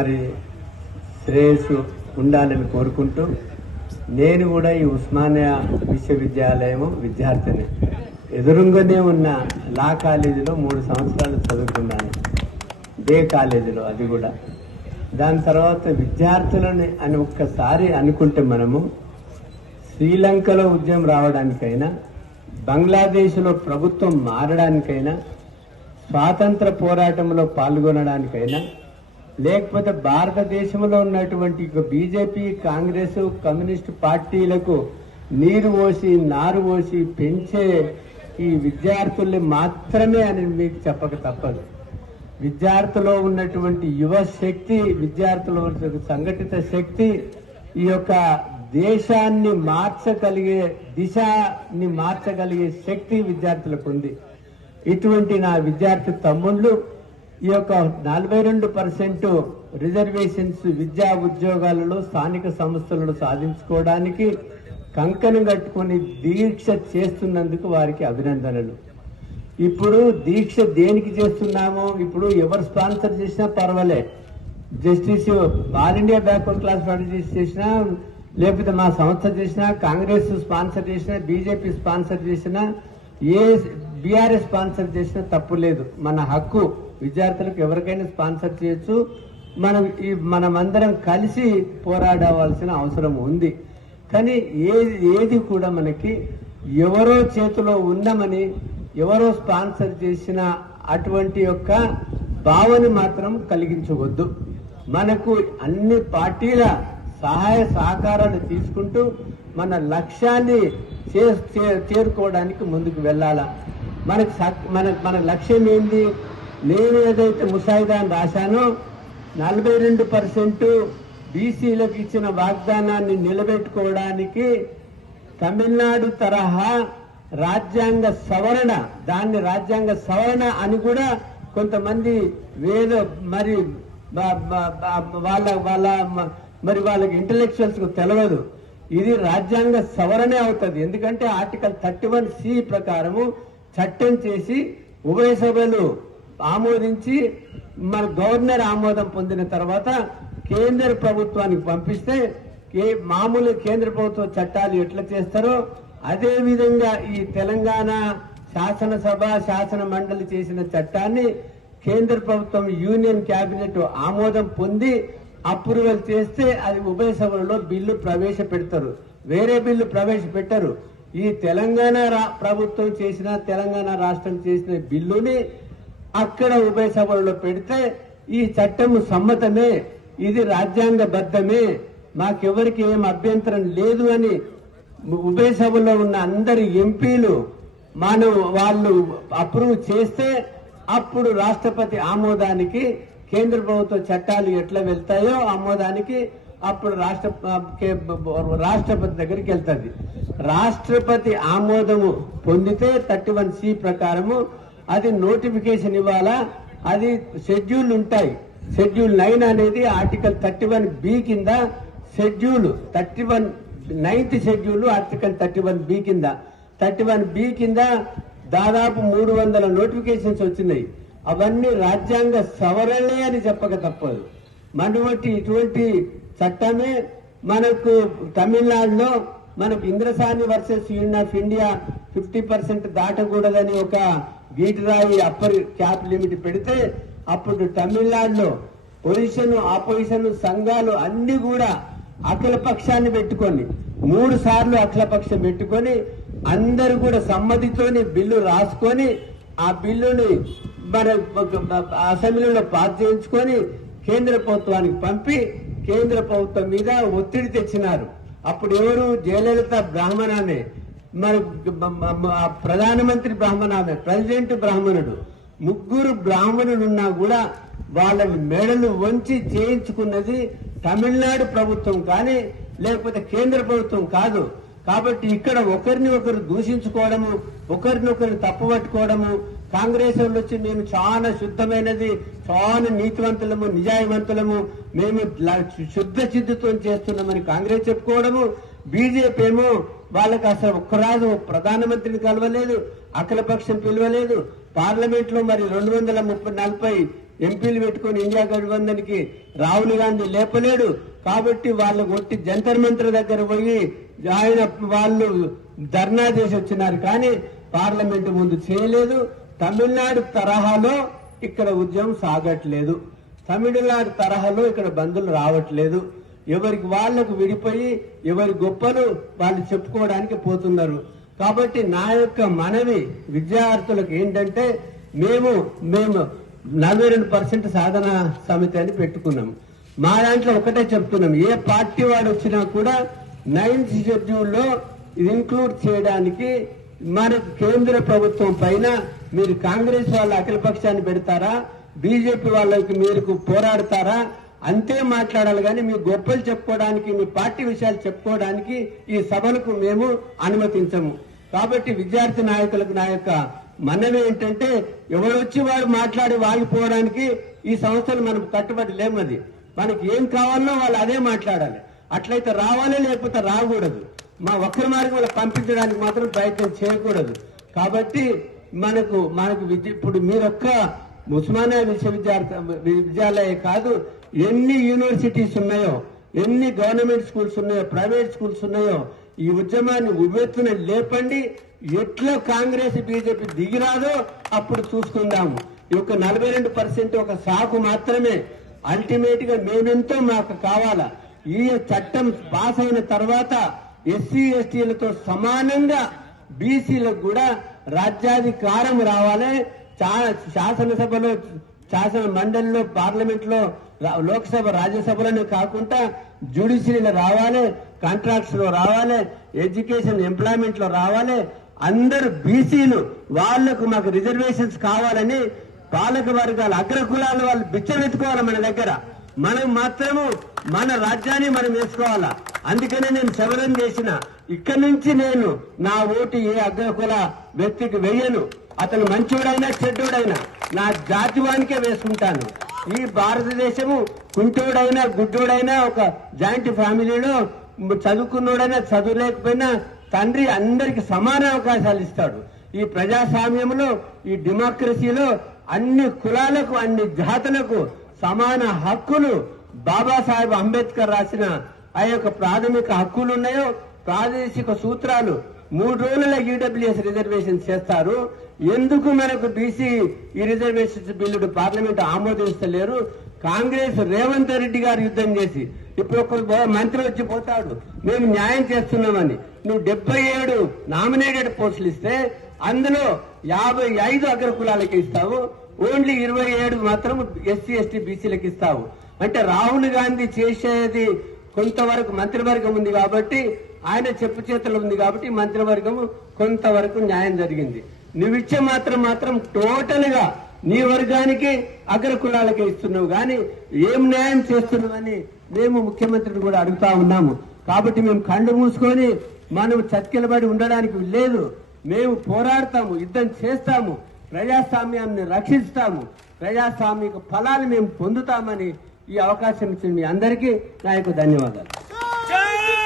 మరి శ్రేయస్సు ఉండాలని కోరుకుంటూ నేను కూడా ఈ ఉస్మానియా విశ్వవిద్యాలయం విద్యార్థిని. ఎదురుగానే ఉన్న లా కాలేజీలో 3 సంవత్సరాలు చదువుకున్నాను, డే కాలేజీలో, అది కూడా. దాని తర్వాత విద్యార్థులని అని ఒక్కసారి అనుకుంటే మనము శ్రీలంకలో ఉద్యమం రావడానికైనా, బంగ్లాదేశ్లో ప్రభుత్వం మారడానికైనా, స్వాతంత్ర పోరాటంలో పాల్గొనడానికైనా, లేకపోతే భారతదేశంలో ఉన్నటువంటి బీజేపీ, కాంగ్రెస్, కమ్యూనిస్టు పార్టీలకు నీరు పోసి నారు పోసి పెంచే ఈ విద్యార్థుల్ని మాత్రమే అని మీకు చెప్పక తప్పదు. విద్యార్థుల్లో ఉన్నటువంటి యువ శక్తి, విద్యార్థుల్లో ఉన్నటువంటి సంఘటిత శక్తి ఈ యొక్క దేశాన్ని మార్చగలిగే, దిశని మార్చగలిగే శక్తి విద్యార్థులకు ఉంది. ఇటువంటి నా విద్యార్థి తమ్ముళ్ళు ఈ యొక్క 42% రిజర్వేషన్స్ విద్యా ఉద్యోగాలలో స్థానిక సంస్థలను సాధించుకోవడానికి కంకణం కట్టుకుని దీక్ష చేస్తున్నందుకు వారికి అభినందనలు. ఇప్పుడు దీక్ష దేనికి చేస్తున్నామో, ఇప్పుడు ఎవరు స్పాన్సర్ చేసినా పర్వాలే, justice all India backward class strategies చేసినా, లేకపోతే మా సంస్థ చేసినా, కాంగ్రెస్ స్పాన్సర్ చేసినా, బీజేపీ స్పాన్సర్ చేసినా, ఏ బీఆర్ఎస్ స్పాన్సర్ చేసినా తప్పు లేదు. మన హక్కు, విద్యార్థులకు ఎవరికైనా స్పాన్సర్ చేయొచ్చు. మనమందరం కలిసి పోరాడవలసిన అవసరం ఉంది. కానీ ఏది కూడా మనకి ఎవరో చేతిలో ఉన్నామని, ఎవరో స్పాన్సర్ చేసిన అటువంటి యొక్క భావన మాత్రం కలిగించవద్దు. మనకు అన్ని పార్టీల సహాయ సహకారాలు తీసుకుంటూ మన లక్ష్యాన్ని చేరుకోవడానికి ముందుకు వెళ్ళాలా. మన లక్ష్యం ఏంది? నేను ఏదైతే ముసాయిదాన్ని రాశానో 42% బీసీలకు ఇచ్చిన వాగ్దానాన్ని నిలబెట్టుకోవడానికి తమిళనాడు తరహా రాజ్యాంగ సవరణ, దాన్ని రాజ్యాంగ సవరణ అని కూడా కొంతమంది మరి వాళ్ళకి ఇంటలెక్చువల్స్ కు తెలియదు. ఇది రాజ్యాంగ సవరణే అవుతుంది. ఎందుకంటే ఆర్టికల్ 31C ప్రకారము చట్టం చేసి ఉభయ సభలు ఆమోదించి మన గవర్నర్ ఆమోదం పొందిన తర్వాత కేంద్ర ప్రభుత్వానికి పంపిస్తే మామూలు కేంద్ర ప్రభుత్వ చట్టాలు ఎట్లా చేస్తారో అదే విధంగా ఈ తెలంగాణ శాసనసభ, శాసన మండలి చేసిన చట్టాన్ని కేంద్ర ప్రభుత్వం, యూనియన్ కేబినెట్ ఆమోదం పొంది అప్రూవల్ చేస్తే అది ఉభయ సభలలో బిల్లు ప్రవేశపెడతారు. వేరే బిల్లు ప్రవేశపెట్టరు. ఈ తెలంగాణ ప్రభుత్వం చేసిన, తెలంగాణ రాష్ట్రం చేసిన బిల్లుని అక్కడ ఉభయ సభలలో పెడితే ఈ చట్టం సమ్మతమే, ఇది రాజ్యాంగబద్ధమే, మాకెవరికి ఏం అభ్యంతరం లేదు అని ఉభయ సభలో ఉన్న అందరి ఎంపీలు వాళ్ళు అప్రూవ్ చేస్తే అప్పుడు రాష్ట్రపతి ఆమోదానికి, కేంద్ర ప్రభుత్వ చట్టాలు ఎట్లా వెళ్తాయో ఆమోదానికి అప్పుడు రాష్ట్రపతి దగ్గరికి వెళ్తుంది. రాష్ట్రపతి ఆమోదము పొందితే 31C ప్రకారము అది నోటిఫికేషన్ ఇవ్వాలా. అది షెడ్యూల్ ఉంటాయి. షెడ్యూల్ 9 అనేది ఆర్టికల్ 31B కింద, schedule 9th schedule article 31B కింద, 31B కింద దాదాపు 300 నోటిఫికేషన్స్ వచ్చినాయి. అవన్నీ రాజ్యాంగ సవరణలే అని చెప్పక తప్పదు. ఇటువంటి చట్టమే మనకు తమిళనాడులో మనకు Indra Sawhney versus union of India 50% దాటకూడదని ఒక గీటిరాయి అప్పర్ క్యాప్ లిమిట్ పెడితే అప్పుడు తమిళనాడులో పొజిషన్, ఆపోజిషన్ సంఘాలు అన్ని కూడా అఖిల పక్షాన్ని పెట్టుకొని 3 సార్లు అఖిల పక్షం పెట్టుకొని అందరూ కూడా సమ్మతితోని బిల్లు రాసుకొని ఆ బిల్లుని మన అసెంబ్లీలో పాస్ చేయించుకొని కేంద్ర ప్రభుత్వానికి పంపి కేంద్ర ప్రభుత్వం మీద ఒత్తిడి తెచ్చినారు. అప్పుడు ఎవరు? జయలలిత బ్రాహ్మణామే, మరి ప్రధానమంత్రి బ్రాహ్మణామే, ప్రెసిడెంట్ బ్రాహ్మణుడు, 3 బ్రాహ్మణులున్నా కూడా వాళ్ళని మెడలు వంచి చేయించుకున్నది తమిళనాడు ప్రభుత్వం కానీ లేకపోతే కేంద్ర ప్రభుత్వం కాదు. కాబట్టి ఇక్కడ ఒకరిని ఒకరు దూషించుకోవడము, ఒకరినొకరు తప్పుపట్టుకోవడము, కాంగ్రెస్ వాళ్ళు వచ్చి మేము చాలా శుద్ధమైనది, చాలా నీతివంతులము, నిజాయివంతులము, మేము శుద్ధ చిద్దుతో చేస్తున్నామని కాంగ్రెస్ చెప్పుకోవడము, బీజేపీ ఏమో వాళ్ళకి అసలు ఒక్కరాజు ప్రధానమంత్రిని కలవలేదు, అఖిలపక్షం పిలవలేదు, పార్లమెంట్ లో మరి 240 ఎంపీలు పెట్టుకుని ఇండియా గఠబంధన్కి రాహుల్ గాంధీ లేపలేడు. కాబట్టి వాళ్ళు కొట్టి జంతర్ మంత్ర దగ్గర పోయి వాళ్ళు ధర్నా చేసి వచ్చినారు, కానీ పార్లమెంటు ముందు చేయలేదు. తమిళనాడు తరహాలో ఇక్కడ ఉద్యమం సాగట్లేదు, తమిళనాడు తరహాలో ఇక్కడ బంధులు రావట్లేదు. ఎవరికి వాళ్లకు విడిపోయి ఎవరి గొప్పలు వాళ్ళు చెప్పుకోవడానికి పోతున్నారు. కాబట్టి నా యొక్క మనవి విద్యార్థులకు ఏంటంటే, మేము 42% సాధన సమితి అని పెట్టుకున్నాం. మా దాంట్లో ఒకటే చెప్తున్నాం, ఏ పార్టీ వాడు వచ్చినా కూడా 9th షెడ్యూల్లో ఇంక్లూడ్ చేయడానికి మన కేంద్ర ప్రభుత్వం పైన మీరు కాంగ్రెస్ వాళ్ళ అఖిల పక్షాన్ని పెడతారా, బీజేపీ వాళ్ళకి మీరు పోరాడతారా, అంతే మాట్లాడాలి. కానీ మీ గొప్పలు చెప్పుకోవడానికి, మీ పార్టీ విషయాలు చెప్పుకోవడానికి ఈ సభలకు మేము అనుమతించము. కాబట్టి విద్యార్థి నాయకులకు నా యొక్క మనవి ఏంటంటే, ఎవరొచ్చి వాడు మాట్లాడి వాగిపోవడానికి ఈ సంస్థలు మనం కట్టుబడి లేమది. మనకి ఏం కావాలో వాళ్ళు అదే మాట్లాడాలి. అట్లయితే రావాలి, లేకపోతే రాకూడదు. మా వక్ర మార్గంలో పంపించడానికి మాత్రం ప్రయత్నం చేయకూడదు. కాబట్టి మనకు ఇప్పుడు మీరొక్క ఉస్మానియా విశ్వవిద్యాలయం కాదు, ఎన్ని యూనివర్సిటీస్ ఉన్నాయో, ఎన్ని గవర్నమెంట్ స్కూల్స్ ఉన్నాయో, ప్రైవేట్ స్కూల్స్ ఉన్నాయో, ఈ ఉద్యమాన్ని ఉవ్వెత్తున లేపండి. ఎట్లా కాంగ్రెస్ బీజేపీ దిగిరాదో అప్పుడు చూసుకుందాము. ఈ యొక్క 42% ఒక సాకు మాత్రమే. అల్టిమేట్ గా మేమెంతో మాకు కావాలా. ఈ చట్టం పాస్ అయిన తర్వాత ఎస్సీ ఎస్టీలతో సమానంగా బీసీలకు కూడా రాజ్యాధికారం రావాలి. శాసనసభలో, శాసన మండలిలో, పార్లమెంట్ లో, లోక్సభ, రాజ్యసభలోనే కాకుండా జ్యుడిషియరీలో రావాలి, కాంట్రాక్ట్స్ లో రావాలి, ఎడ్యుకేషన్ ఎంప్లాయ్మెంట్ లో రావాలి. అందరూ బీసీలు వాళ్లకు మాకు రిజర్వేషన్స్ కావాలని పాలక వర్గాల అగ్రకులాల వాళ్ళు బిచ్చమెత్తుకోవాలి మన దగ్గర. మనం మాత్రము మన రాజ్యాన్ని మనం వేసుకోవాలా. అందుకనే నేను శబరం చేసిన, ఇక్కడి నుంచి నేను నా ఓటు ఏ అగ్రకుల వ్యక్తికి వేయను. అతను మంచోడైనా చెడ్డోడైనా నా జాతివానికే వేసుకుంటాను. ఈ భారతదేశము కుంటోడైనా గుడ్డోడైనా ఒక జాయింట్ ఫ్యామిలీలో చదువుకున్నోడైనా చదువు లేకపోయినా తండ్రి అందరికి సమాన అవకాశాలు ఇస్తాడు. ఈ ప్రజాస్వామ్యంలో, ఈ డెమోక్రసీలో అన్ని కులాలకు, అన్ని జాతులకు సమాన హక్కులు బాబాసాహెబ్ అంబేద్కర్ రాసిన ఆ యొక్క ప్రాథమిక హక్కులు ఉన్నాయో, ప్రాదేశిక సూత్రాలు 3 రోజుల ఈడబ్ల్యూఎస్ రిజర్వేషన్ చేస్తారు. ఎందుకు మనకు బీసీ ఈ రిజర్వేషన్స్ బిల్లుడు పార్లమెంట్ ఆమోదించలేరు? కాంగ్రెస్ రేవంత్ రెడ్డి గారు యుద్ధం చేసి ఇప్పుడు ఒక మంత్రి వచ్చి పోతాడు, మేము న్యాయం చేస్తున్నామని. నువ్వు 77 నామినేటెడ్ పోస్టులు ఇస్తే అందులో 55 అగ్రకులాలకు ఇస్తావు, ఓన్లీ 27 మాత్రం ఎస్సీ ఎస్టీ బీసీలకు ఇస్తావు. అంటే రాహుల్ గాంధీ చేసేది కొంతవరకు మంత్రివర్గం ఉంది కాబట్టి, ఆయన చెప్పు చేతులు ఉంది కాబట్టి మంత్రివర్గము కొంతవరకు న్యాయం జరిగింది. నువ్విచ్చే మాత్రం టోటల్ గా నీ వర్గానికి అగ్రకులాలకే ఇస్తున్నావు, కానీ ఏం న్యాయం చేస్తున్నావని మేము ముఖ్యమంత్రిని కూడా అడుగుతా ఉన్నాము. కాబట్టి మేము కళ్ళు మూసుకొని మనం చతికిలబడి ఉండడానికి లేదు. మేము పోరాడతాము, యుద్ధం చేస్తాము, ప్రజాస్వామ్యాన్ని రక్షిస్తాము, ప్రజాస్వామిక ఫలాలు మేము పొందుతామని ఈ అవకాశం ఇచ్చిన మీ అందరికీ నా యొక్క ధన్యవాదాలు.